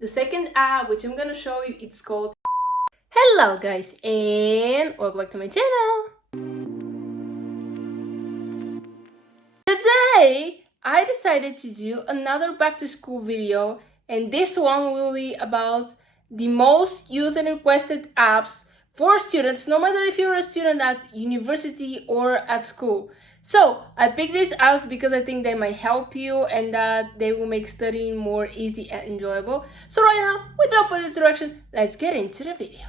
The second app, which I'm gonna show you, it's called Hello guys, and welcome back to my channel. Today, I decided to do another back to school video, and this one will be about the most used and requested apps for students, no matter if you're a student at university or at school. So I picked these apps because I think they might help you and that they will make studying more easy and enjoyable. So right now, without further introduction, let's get into the video.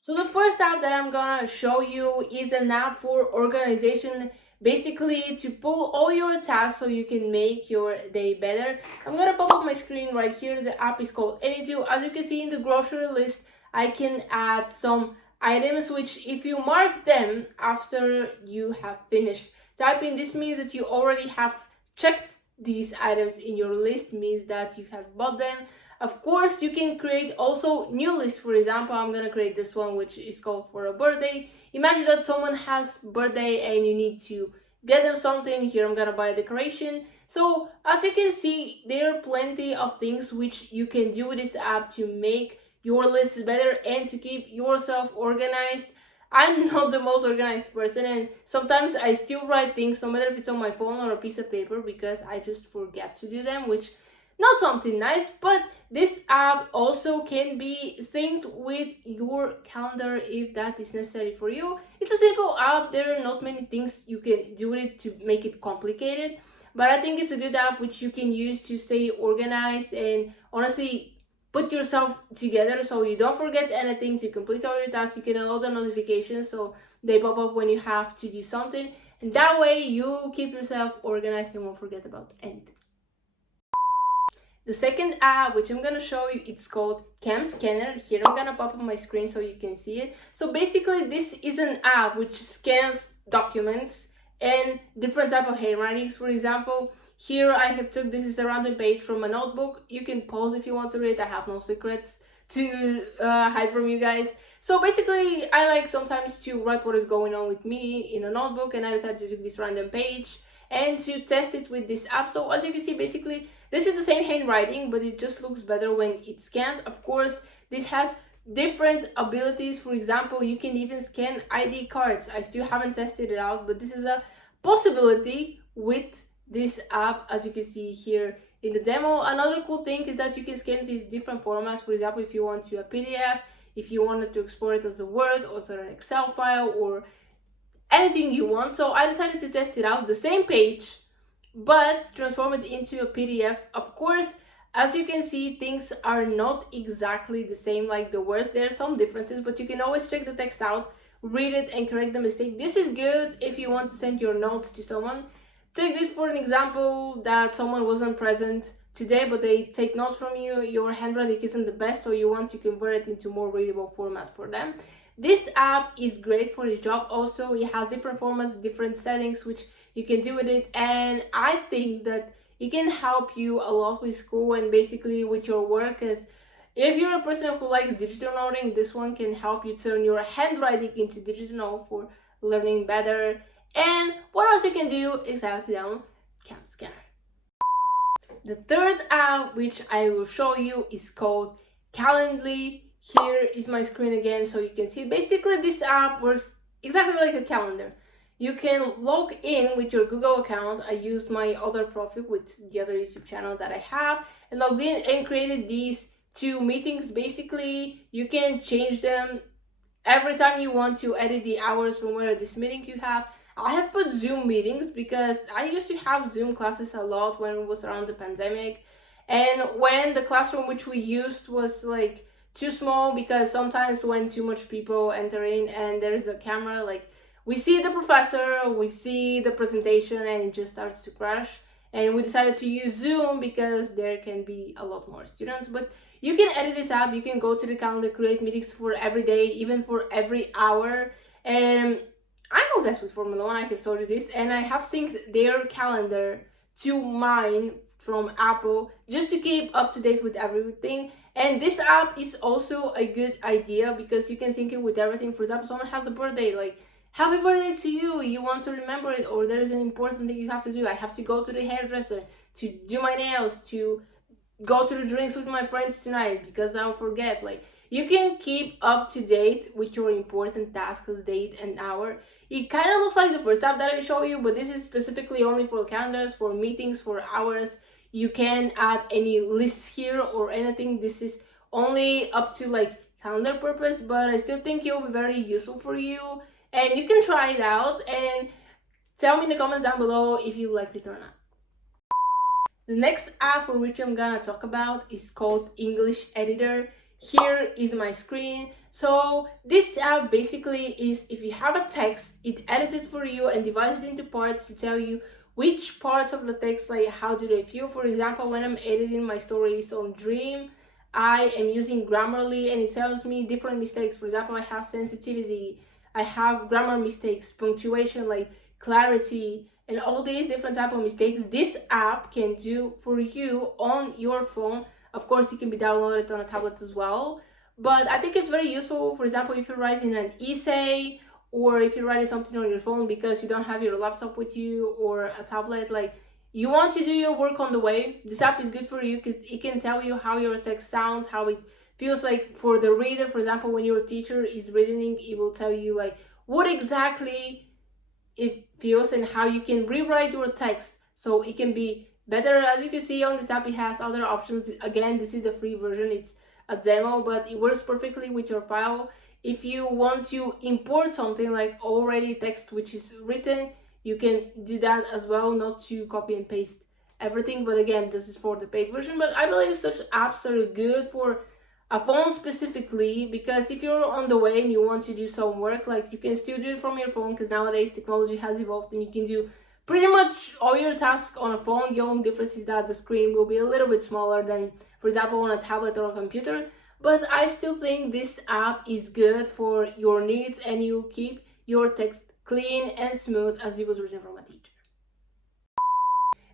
So the first app that I'm gonna show you is an app for organization, basically to pull all your tasks so you can make your day better. I'm gonna pop up my screen right here. The app is called Anydo. As you can see in the grocery list, I can add some items which if you mark them after you have finished typing, this means that you already have checked these items in your list, means that you have bought them. Of course, you can create also new lists. For example, I'm gonna create this one which is called for a birthday. Imagine that someone has birthday and you need to get them something. Here I'm gonna buy a decoration. So as you can see, there are plenty of things which you can do with this app to make your lists better and to keep yourself organized. I'm not the most organized person, and sometimes I still write things no matter if it's on my phone or a piece of paper because I just forget to do them, which not something nice. But this app also can be synced with your calendar if that is necessary for you. It's a simple app. There are not many things you can do with it to make it complicated, but I think it's a good app which you can use to stay organized and honestly put yourself together so you don't forget anything, to complete all your tasks. You can allow the notifications so they pop up when you have to do something, and that way you keep yourself organized and won't forget about anything. The second app, which I'm gonna show you, it's called CamScanner. Here I'm gonna pop up my screen so you can see it. So basically, this is an app which scans documents and different type of handwritings. For example, here I have took, this is a random page from a notebook. You can pause if you want to read. I have no secrets to hide from you guys. So basically, I like sometimes to write what is going on with me in a notebook, and I decided to take this random page and to test it with this app. So as you can see, basically this is the same handwriting, but it just looks better when it's scanned. Of course, this has different abilities. For example, you can even scan ID cards. I still haven't tested it out, but this is a possibility with this app, as you can see here in the demo. Another cool thing is that you can scan it in different formats. For example, if you want to a PDF, if you wanted to export it as a Word or as an Excel file, or anything you want. So I decided to test it out, the same page, but transform it into a PDF. Of course, as you can see, things are not exactly the same like the words. There are some differences, but you can always check the text out, read it, and correct the mistake. This is good if you want to send your notes to someone. Take this for an example that someone wasn't present today, but they take notes from you. Your handwriting isn't the best, so you want to convert it into more readable format for them. This app is great for the job. Also, it has different formats, different settings which you can do with it, and I think that it can help you a lot with school and basically with your work. As if you're a person who likes digital noting, this one can help you turn your handwriting into digital note for learning better. And what else you can do is have to download CamScanner. The third app which I will show you is called Calendly. Here is my screen again so you can see. Basically, this app works exactly like a calendar. You can log in with your Google account. I used my other profile with the other YouTube channel that I have and logged in and created these two meetings. Basically, you can change them every time you want to, edit the hours from where this meeting you have. I have put Zoom meetings because I used to have Zoom classes a lot when it was around the pandemic, and when the classroom which we used was like too small, because sometimes when too much people enter in and there is a camera, like we see the professor, we see the presentation, and it just starts to crash. And we decided to use Zoom because there can be a lot more students. But you can edit this app, you can go to the calendar, create meetings for every day, even for every hour. And I'm obsessed with Formula One, I have told you this, and I have synced their calendar to mine from Apple just to keep up to date with everything. And this app is also a good idea because you can sync it with everything. For example, someone has a birthday, like happy birthday to you, you want to remember it, or there is an important thing you have to do. I have to go to the hairdresser to do my nails, to go to the drinks with my friends tonight because I'll forget. Like, you can keep up to date with your important tasks, date and hour. It kind of looks like the first app that I show you, but this is specifically only for calendars, for meetings, for hours. You can add any lists here or anything. This is only up to like calendar purpose, but I still think it will be very useful for you, and you can try it out and tell me in the comments down below if you liked it or not. The next app for which I'm gonna talk about is called English Editor. Here is my screen. So this app basically is, if you have a text, it edits it for you and divides it into parts to tell you which parts of the text, like how do they feel. For example, when I'm editing my stories on Dreame, I am using Grammarly and it tells me different mistakes. For example, I have sensitivity, I have grammar mistakes, punctuation, like clarity, and all these different type of mistakes this app can do for you on your phone. Of course, it can be downloaded on a tablet as well, but I think it's very useful. For example, if you're writing an essay, or if you're writing something on your phone because you don't have your laptop with you or a tablet, like you want to do your work on the way, this app is good for you because it can tell you how your text sounds, how it feels like for the reader. For example, when your teacher is reading, it will tell you like what exactly it feels and how you can rewrite your text so it can be better. As you can see on this app, it has other options. Again, this is the free version, it's a demo, but it works perfectly with your file. If you want to import something like already text which is written, you can do that as well, not to copy and paste everything. But again, this is for the paid version. But I believe such apps are good for a phone specifically, because if you're on the way and you want to do some work, like you can still do it from your phone, because nowadays technology has evolved and you can do pretty much all your tasks on a phone. The only difference is that the screen will be a little bit smaller than, for example, on a tablet or a computer. But I still think this app is good for your needs and you keep your text clean and smooth as it was written from a teacher.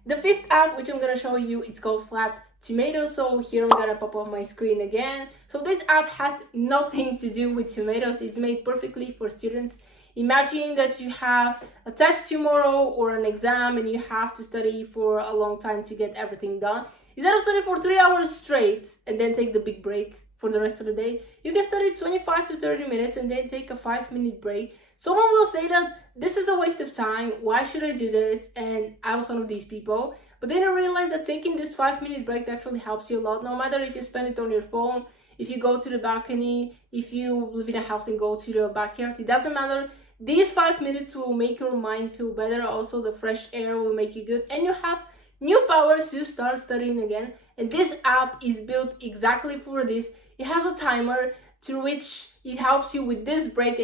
The fifth app which I'm gonna show you, it's called Flat Tomato. So here I'm gonna pop up my screen again. So this app has nothing to do with tomatoes. It's made perfectly for students. Imagine that you have a test tomorrow or an exam and you have to study for a long time to get everything done. Instead of studying for 3 hours straight and then take the big break for the rest of the day, you can study 25 to 30 minutes and then take a 5-minute break. Someone will say that this is a waste of time, why should I do this? And I was one of these people. But then I realized that taking this 5-minute break actually helps you a lot, no matter if you spend it on your phone, if you go to the balcony, if you live in a house and go to the backyard, it doesn't matter. These 5 minutes will make your mind feel better. Also, the fresh air will make you good and you have new powers to start studying again. And this app is built exactly for this. It has a timer through which it helps you with this break.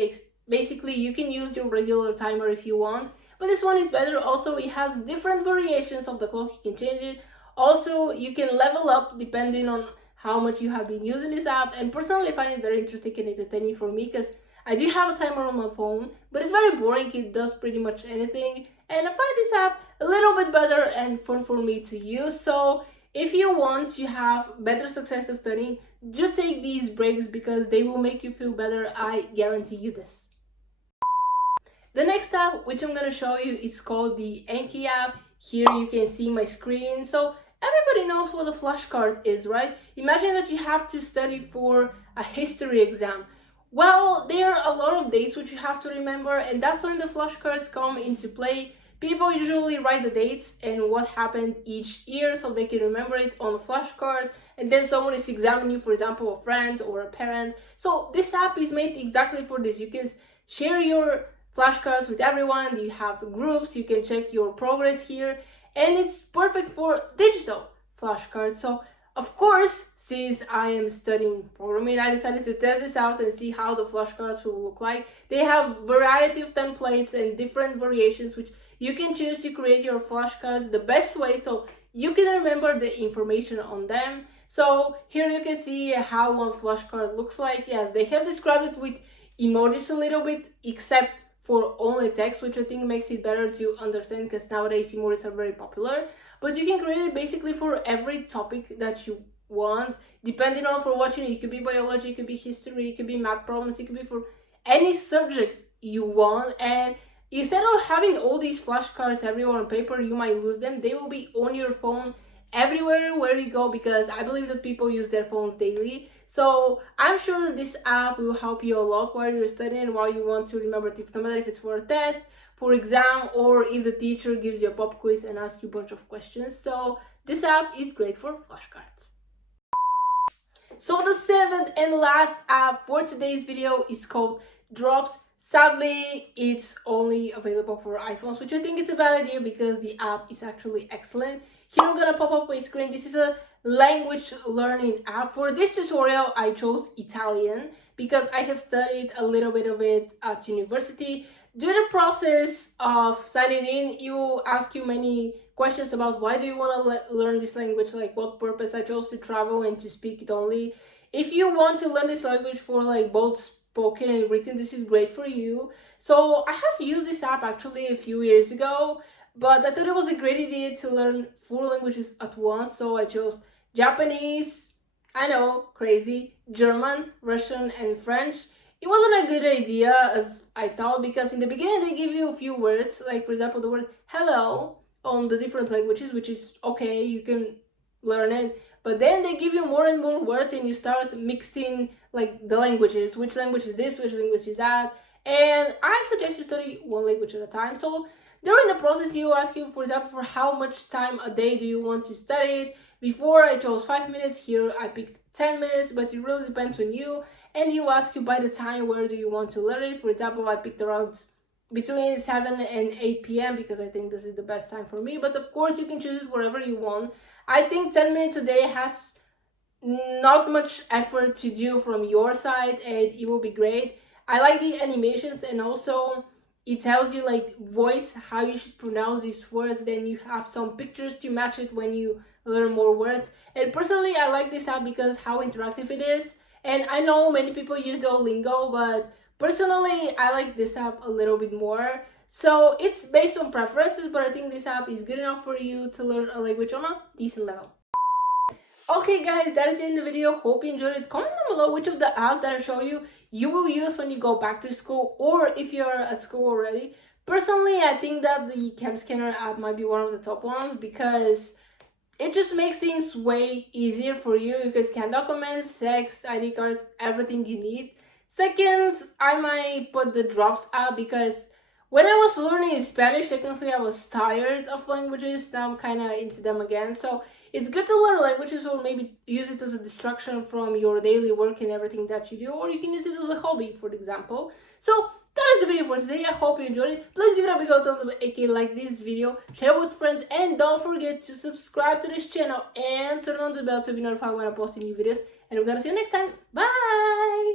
Basically, you can use your regular timer if you want, but this one is better. Also, it has different variations of the clock. You can change it. Also, you can level up depending on how much you have been using this app. And personally, I find it very interesting and entertaining for me because I do have a timer on my phone, but it's very boring. It does pretty much anything. And I find this app a little bit better and fun for me to use. So if you want to have better success at studying, do take these breaks because they will make you feel better. I guarantee you this. The next app which I'm gonna show you is called the Anki app. Here you can see my screen. So everybody knows what a flashcard is, right? Imagine that you have to study for a history exam. Well, there are a lot of dates which you have to remember, and that's when the flashcards come into play. People usually write the dates and what happened each year so they can remember it on a flashcard, and then someone is examining you, for example, a friend or a parent. So this app is made exactly for this. You can share your flashcards with everyone, you have groups, you can check your progress here, and it's perfect for digital flashcards. So of course, since I am studying programming, I decided to test this out and see how the flashcards will look like. They have variety of templates and different variations which you can choose to create your flashcards the best way so you can remember the information on them. So here you can see how one flashcard looks like. Yes, they have described it with emojis a little bit, except for only text, which I think makes it better to understand because nowadays emojis are very popular. But you can create it basically for every topic that you want, depending on for what you need. It could be biology, it could be history, it could be math problems, it could be for any subject you want. And instead of having all these flashcards everywhere on paper, you might lose them. They will be on your phone everywhere where you go, because I believe that people use their phones daily. So I'm sure that this app will help you a lot while you're studying, while you want to remember tips, no matter if it's for a test, for exam, or if the teacher gives you a pop quiz and asks you a bunch of questions. So this app is great for flashcards. So the seventh and last app for today's video is called Drops. Sadly, it's only available for iPhones, which I think it's a bad idea because the app is actually excellent. Here I'm gonna pop up my screen. This is a language learning app. For this tutorial, I chose Italian because I have studied a little bit of it at university. During the process of signing in, it will ask you many questions about why do you want to learn this language, like what purpose. I chose to travel and to speak it only. If you want to learn this language for like both spoken and written, this is great for you. So I have used this app actually a few years ago, but I thought it was a great idea to learn 4 languages at once. So I chose Japanese, I know, crazy, German, Russian, and French. It wasn't a good idea as I thought, because in the beginning they give you a few words, like for example the word hello on the different languages, which is okay, you can learn it, but then they give you more and more words and you start mixing like the languages, which language is this, which language is that, and I suggest you study one language at a time. So during the process you ask you, for example, for how much time a day do you want to study it. Before I chose 5 minutes, here I picked 10 minutes, but it really depends on you. And you ask you by the time where do you want to learn it. For example, I picked around between 7 and 8 p.m. because I think this is the best time for me, but of course you can choose it wherever you want. I think 10 minutes a day has not much effort to do from your side and it will be great. I like the animations, and also it tells you like voice how you should pronounce these words. Then you have some pictures to match it when you learn more words. And personally I like this app because how interactive it is. And I know many people use Duolingo, but personally I like this app a little bit more. So it's based on preferences, but I think this app is good enough for you to learn a language on a decent level. Okay guys, that is the end of the video. Hope you enjoyed it. Comment down below which of the apps that I show you you will use when you go back to school, or if you're at school already. Personally, I think that the CamScanner app might be one of the top ones because it just makes things way easier for you. You can scan documents, text, ID cards, everything you need. Second, I might put the Drops app because when I was learning Spanish, technically I was tired of languages. Now I'm kind of into them again. So it's good to learn languages, or maybe use it as a distraction from your daily work and everything that you do, or you can use it as a hobby, for example. So that is the video for today. I hope you enjoyed it. Please give it a big old thumbs up, aka like this video, share it with friends, and don't forget to subscribe to this channel and turn on the bell to be notified when I post new videos. And I'm gonna see you next time. Bye!